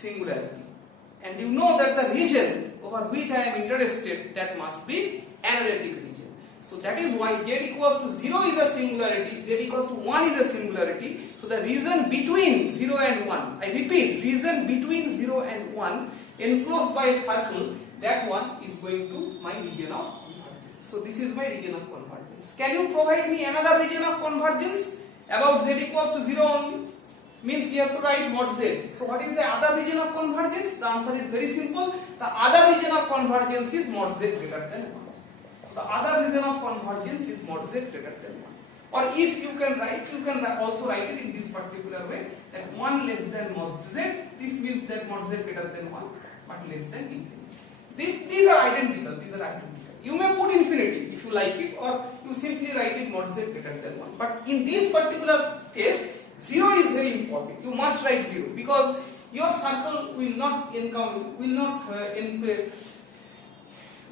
singularity. and you know that the region over which I am interested, that must be analytic region. So that is why z equals to 0 is a singularity, z equals to 1 is a singularity. So the region between 0 and 1, I repeat, region between 0 and 1 enclosed by a circle, that one is going to my region of convergence. So this is my region of convergence. Can you provide me another region of convergence about z equals to 0 only? Means you have to write mod z. So what is the other region of convergence? The answer is very simple. The other region of convergence is mod z greater than 1. So the other region of convergence is mod z greater than 1. Or if you can write, you can also write it in this particular way, that 1 less than mod z. This means that mod z greater than 1 but less than infinity. These are identical. You may put infinity if you like it, or you simply write it mod z greater than 1. But in this particular case, 0 is very important. You must write 0 because your circle will not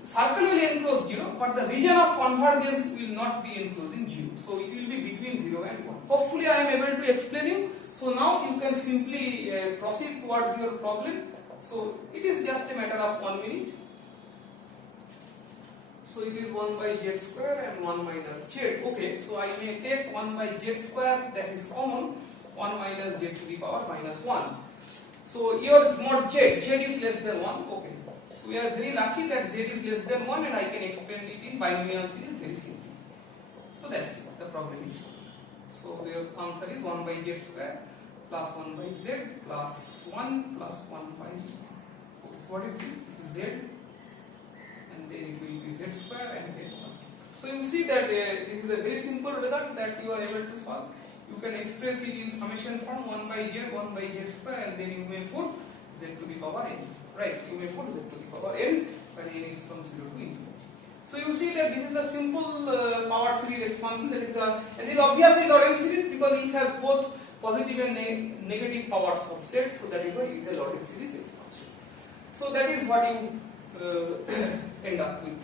circle will enclose 0, but the region of convergence will not be enclosing 0. So it will be between 0 and 1. Hopefully I am able to explain you. So now you can simply proceed towards your problem. So it is just a matter of 1 minute. So it is 1 by z square and 1 minus z. Okay, so I may take 1 by z square, that is common, 1 minus z to the power minus 1. So your mod z is less than 1. Okay, so we are very lucky that z is less than 1 and I can explain it in binomial series very simply. So that's it, the problem is solved. So the answer is 1 by z square plus 1 by z plus 1 plus 1 by z. Okay, so what is this? This is z. And then it will be z square and then plus 1. So you see that this is a very simple result that you are able to solve. You can express it in summation form 1 by z square, and then you may put z to the power n. Right, you may put z to the power n, where n is from 0 to infinity. So you see that this is a simple power series expansion. That is and this is obviously Lorentz series because it has both positive and negative powers of z. So that is why it is a Lorentz series expansion. So that is what you end up with.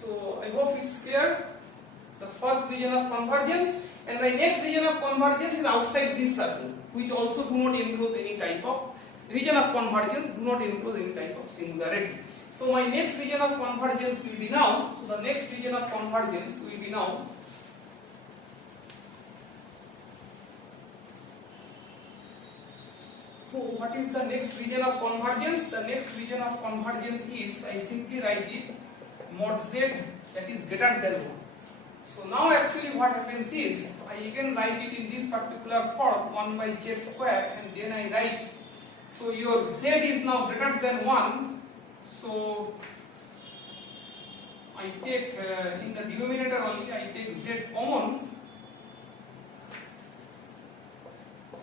So I hope it's clear. The first region of convergence, and my next region of convergence is outside this circle, which also do not enclose any type of region of convergence, do not enclose any type of singularity. So my next region of convergence will be now. So the next region of convergence will be now. So what is the next region of convergence? The next region of convergence is, I simply write it mod z, that is greater than 1. So now actually what happens is, I again write it in this particular form 1 by z square, and then I write, so your z is now greater than 1. So I take in the denominator only, I take z common.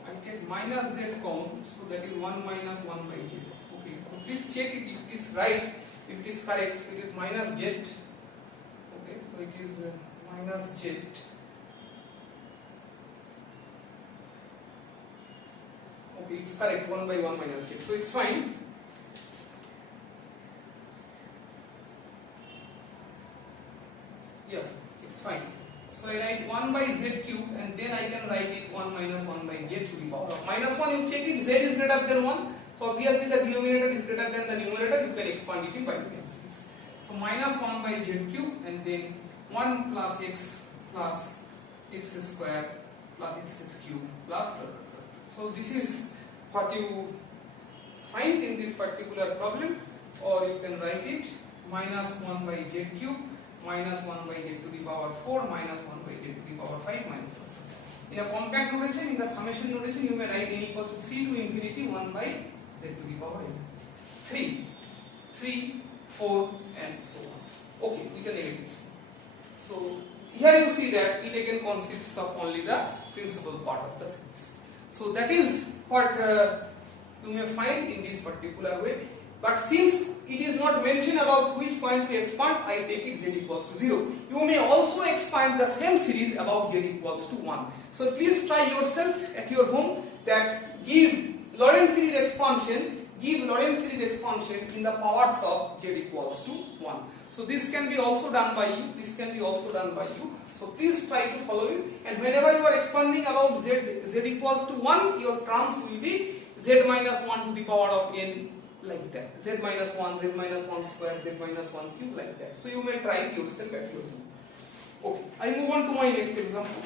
I take minus z common, so that is 1 minus 1 by z. Okay, so please check it if it is right, if it is correct. So it is minus z. Okay, so it is minus z. Okay, it's correct, 1 by 1 minus z. So it's fine. Yes, it's fine. So I write 1 by z cube, and then I can write it 1 minus 1 by z to the power of minus 1. You check it, z is greater than 1. So obviously the denominator is greater than the numerator. You can expand it in binomial series. So minus 1 by z cube, and then 1 plus x square plus x cube plus blah, blah, blah. So this is what you find in this particular problem, or you can write it minus 1 by z cube minus 1 by z to the power 4 minus 1 by z to the power 5 minus 1. In a compact notation, in the summation notation, you may write n equals to 3 to infinity 1 by z to the power n. 3, 4 and so on. Okay, we can negate this. So here you see that it again consists of only the principal part of the series. So that is what you may find in this particular way. But since it is not mentioned about which point to expand, I take it z equals to 0. You may also expand the same series about z equals to 1. So please try yourself at your home that give Lorentz series expansion in the powers of z equals to 1. So this can be also done by you. This can be also done by you. So please try to follow it. And whenever you are expanding about z equals to 1, your terms will be z minus 1 to the power of n, like that. Z minus 1, z minus 1 square, z minus 1 cube, like that. So you may try it yourself at your home. Okay, I move on to my next example.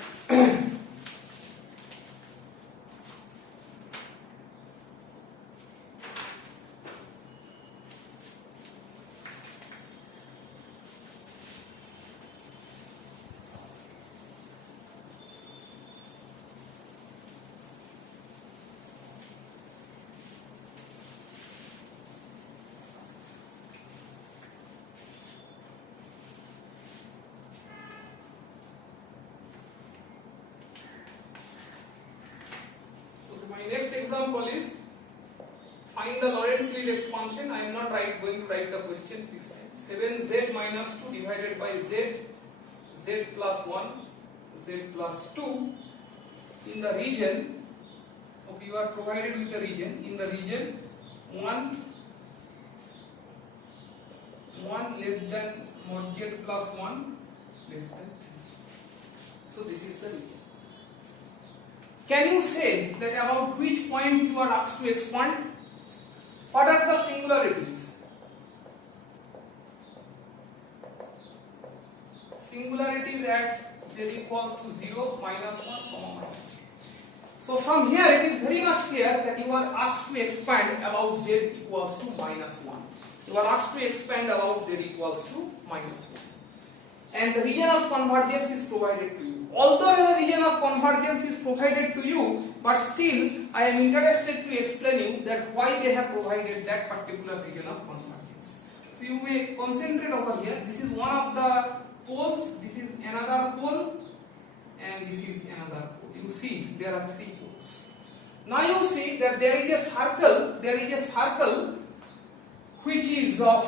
My next example is find the Lorentz-Lies expansion. I am not going to write the question this time. 7z minus 2 divided by z plus 1, z plus 2 in the region. Okay, you are provided with the region. In the region 1 less than mod z plus 1 less than 3. So this is the region. Can you say that about which point you are asked to expand? What are the singularities? Singularities at z equals to 0, minus 1, minus 2. So from here it is very much clear that you are asked to expand about z equals to minus 1. You are asked to expand about z equals to minus 1. And the region of convergence is provided to you. Although the region of convergence is provided to you, but still I am interested to explain you that why they have provided that particular region of convergence. So you may concentrate over here. This is one of the poles, this is another pole, and this is another pole. You see there are 3 poles. Now you see that there is a circle which is of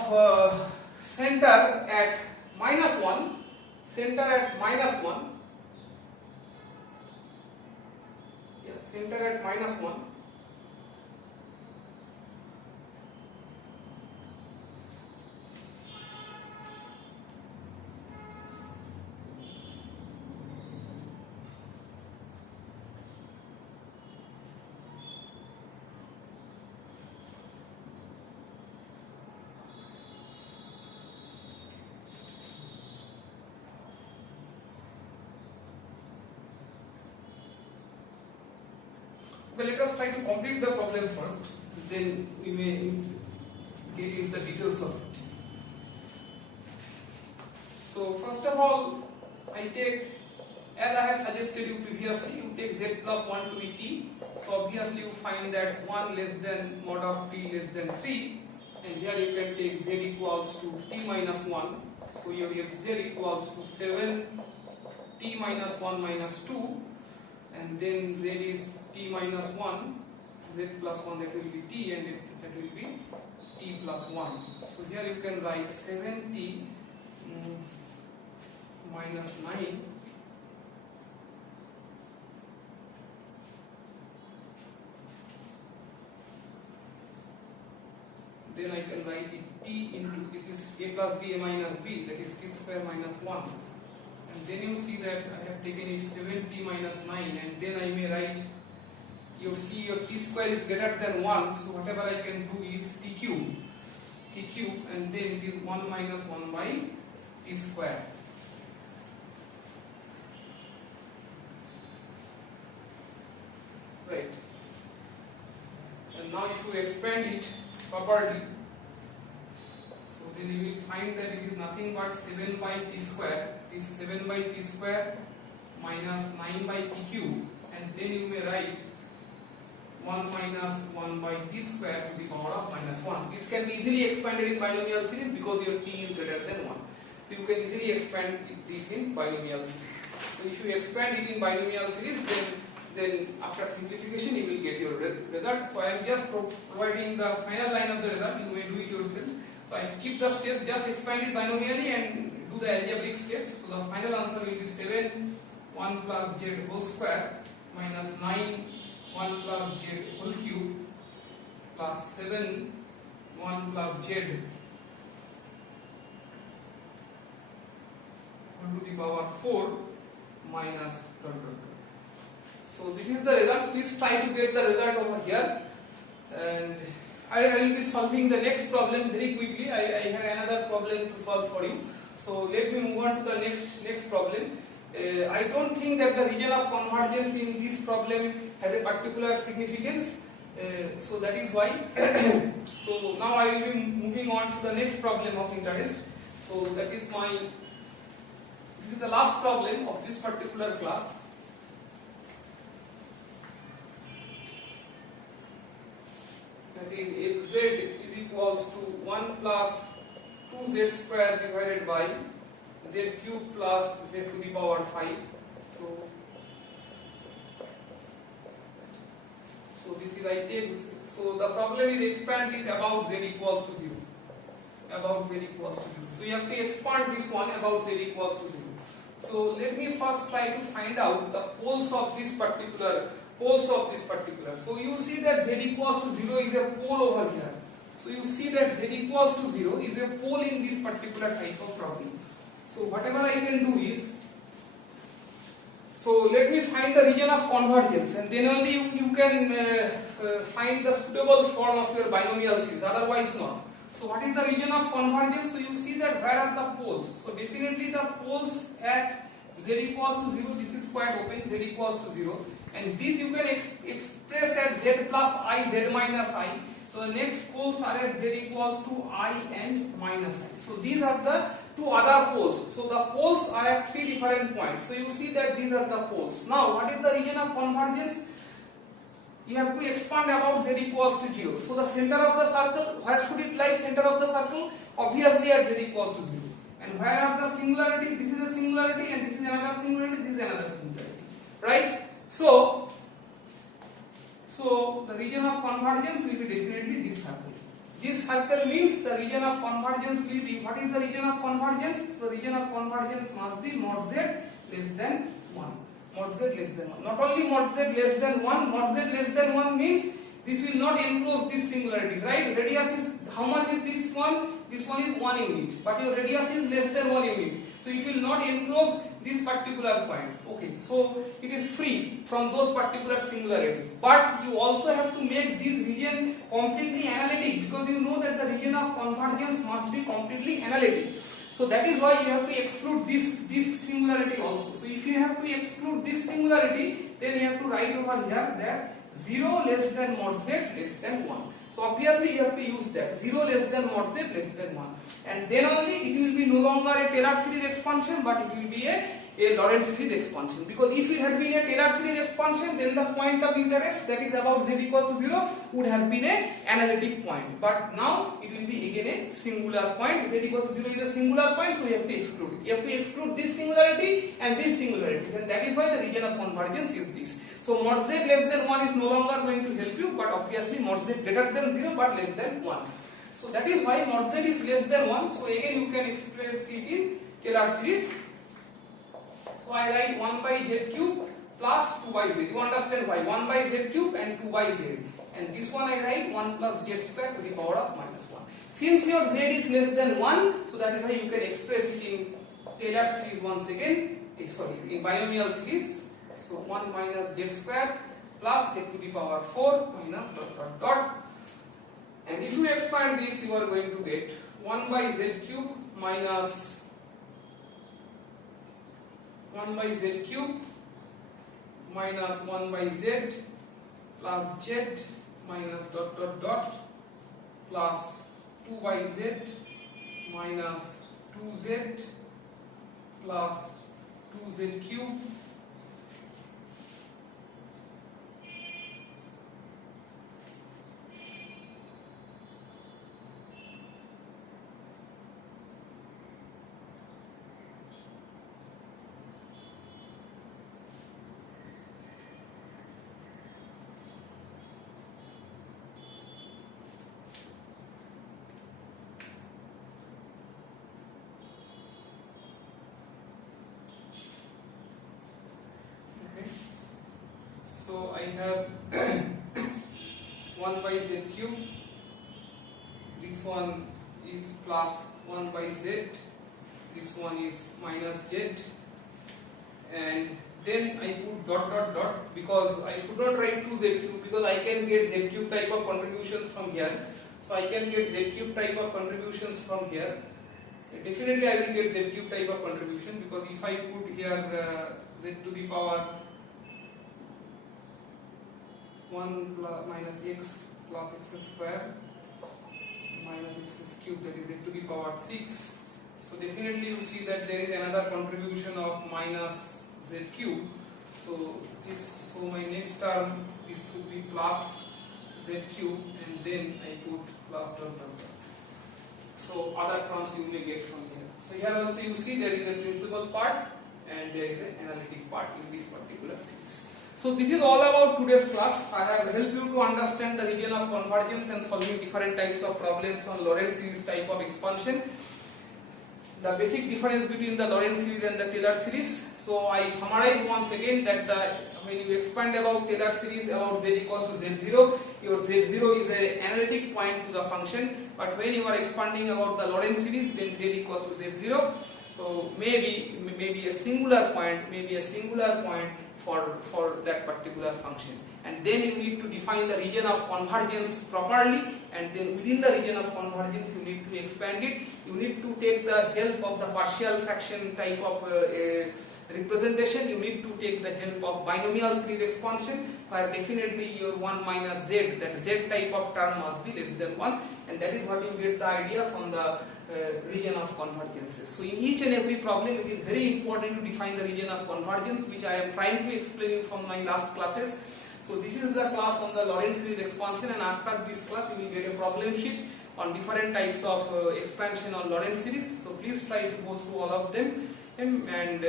center at minus 1, center at minus 1, center at minus 1, okay, let us try to complete the problem first, then we may get into the details of it. So first of all, I take, as I have suggested you previously, you take z plus 1 to be t. So obviously you find that 1 less than mod of t less than 3, and here you can take z equals to t minus 1. So you have z equals to 7 t minus 1 minus 2, and then z is t minus 1, z plus 1, that will be t, and that will be t plus 1. So here you can write 7t minus 9 then I can write it t into, this is a plus b a minus b, that is t square minus 1. And then you see that I have taken it 7t minus 9, and then I may write, you see your t square is greater than 1, so whatever I can do is t cube, and then it is 1 minus 1 by t square. Right. And now if you expand it properly, so then you will find that it is nothing but 7 by t square. It is 7 by t square minus 9 by t cube, and then you may write 1 minus 1 by t square to the power of minus 1. This can be easily expanded in binomial series because your t is greater than 1. So you can easily expand this in binomial series. So if you expand it in binomial series, then after simplification you will get your result. So I am just providing the final line of the result. You may do it yourself. So I skip the steps, just expand it binomially and do the algebraic steps. So the final answer will be 7 1 plus z whole square minus 9 1 plus z whole cube plus 7 1 plus z to the power 4 minus dot dot dot. So this is the result. Please try to get the result over here, and I will be solving the next problem very quickly. I have another problem to solve for you. So let me move on to the next problem. I don't think that the region of convergence in this problem has a particular significance. So that is why. So now I will be moving on to the next problem of interest. So this is the last problem of this particular class. That is, if z is equals to 1 plus 2z square divided by z cube plus z to the power 5. So this is I take. So the problem is expand this about z equals to 0. About z equals to 0. So you have to expand this one about z equals to 0. So let me first try to find out the poles of this particular. So you see that z equals to 0 is a pole over here. So you see that z equals to 0 is a pole in this particular type of problem. So whatever I can do is, so let me find the region of convergence, and then only you can find the suitable form of your binomial series, otherwise not. So what is the region of convergence? So you see that where are the poles? So definitely the poles at z equals to 0, this is quite open, z equals to 0, and this you can express at z plus I, z minus I. So the next poles are at z equals to I and minus I. So these are the two other poles. So the poles are at three different points. So you see that these are the poles. Now what is the region of convergence? You have to expand about z equals to 0. So the center of the circle, where should it lie? Center of the circle? Obviously at z equals to 0. And where are the singularity? This is a singularity and this is another singularity, this is another singularity. Right? So the region of convergence will be definitely this circle. This circle means the region of convergence will be, what is the region of convergence? So region of convergence must be mod z less than 1. Mod z less than 1. Not only mod z less than 1, mod z less than 1 means this will not enclose these singularities, right? Radius is, how much is this one? This one is 1 unit, but your radius is less than 1 unit. So it will not enclose these particular points. Okay, so it is free from those particular singularities. But you also have to make this region completely analytic, because you know that the region of convergence must be completely analytic. So that is why you have to exclude this singularity also. So if you have to exclude this singularity, then you have to write over here that 0 less than mod z less than 1. So obviously you have to use that 0 less than mod z less than 1, and then only it will be no longer a Taylor series expansion, but it will be a Lorentz series expansion. Because if it had been a Taylor series expansion, then the point of interest, that is about z equals to 0, would have been an analytic point. But now it will be again a singular point. Z equals to 0 is a singular point, so you have to exclude it. You have to exclude this singularity and this singularity, and that is why the region of convergence is this. So mod z less than 1 is no longer going to help you, but obviously mod z greater than 0 but less than 1. So that is why mod z is less than 1. So again you can express it in Taylor series. So I write 1 by z cube plus 2 by z. You understand why? 1 by z cube and 2 by z. And this one I write 1 plus z square to the power of minus 1. Since your z is less than 1, so that is why you can express it in Taylor series once again. In binomial series. So 1 minus z square plus z to the power 4 minus dot dot dot. And if you expand this, you are going to get 1 by z cube minus 1 by z cube minus 1 by z plus z minus dot dot dot plus 2 by z minus 2z plus 2z cube So I have 1 by z cube, this one is plus 1 by z, this one is minus z, and then I put dot dot dot, because I should not write 2z cube, because I can get z cube type of contributions from here. So I can get z cube type of contributions from here. Definitely I will get z cube type of contribution, because if I put here z to the power 1 plus minus x plus x square minus x cube, that is z to the power 6. So definitely you see that there is another contribution of minus z cube. So my next term, this should be plus z cube, and then I put plus dot dot dot. So other terms you may get from here. So here also you see there is a principal part and there is an analytic part in this particular series. So this is all about today's class. I have helped you to understand the region of convergence and solving different types of problems on Lorentz series type of expansion. The basic difference between the Lorentz series and the Taylor series. So I summarize once again that when you expand about Taylor series about z equals to z0, your z0 is an analytic point to the function. But when you are expanding about the Lorentz series, then z equals to z0. So maybe a singular point for that particular function, and then you need to define the region of convergence properly, and then within the region of convergence you need to expand it. You need to take the help of the partial fraction type of representation. You need to take the help of binomial series expansion, where definitely your 1 minus z, that z type of term must be less than 1, and that is what you get the idea from the region of convergences. So in each and every problem it is very important to define the region of convergence, which I am trying to explain you from my last classes. So this is the class on the Lorentz series expansion, and after this class you will get a problem sheet on different types of expansion on Lorentz series. So please try to go through all of them, and in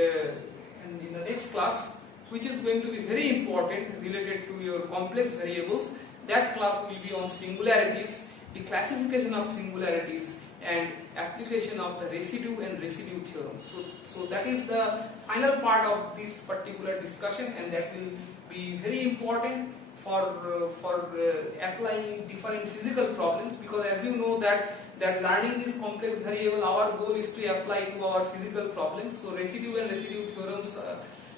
the next class, which is going to be very important related to your complex variables, that class will be on singularities, the classification of singularities, and application of the residue and residue theorem. So that is the final part of this particular discussion, and that will be very important for applying different physical problems, because as you know that learning this complex variable, our goal is to apply to our physical problems. So residue and residue theorems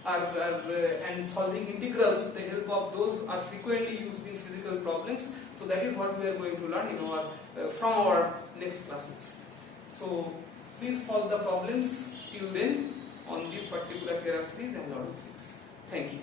and solving integrals with the help of those are frequently used in physical problems. So that is what we are going to learn in from our next classes. So please solve the problems till then on this particular Taylor series and Lorentz series. Thank you.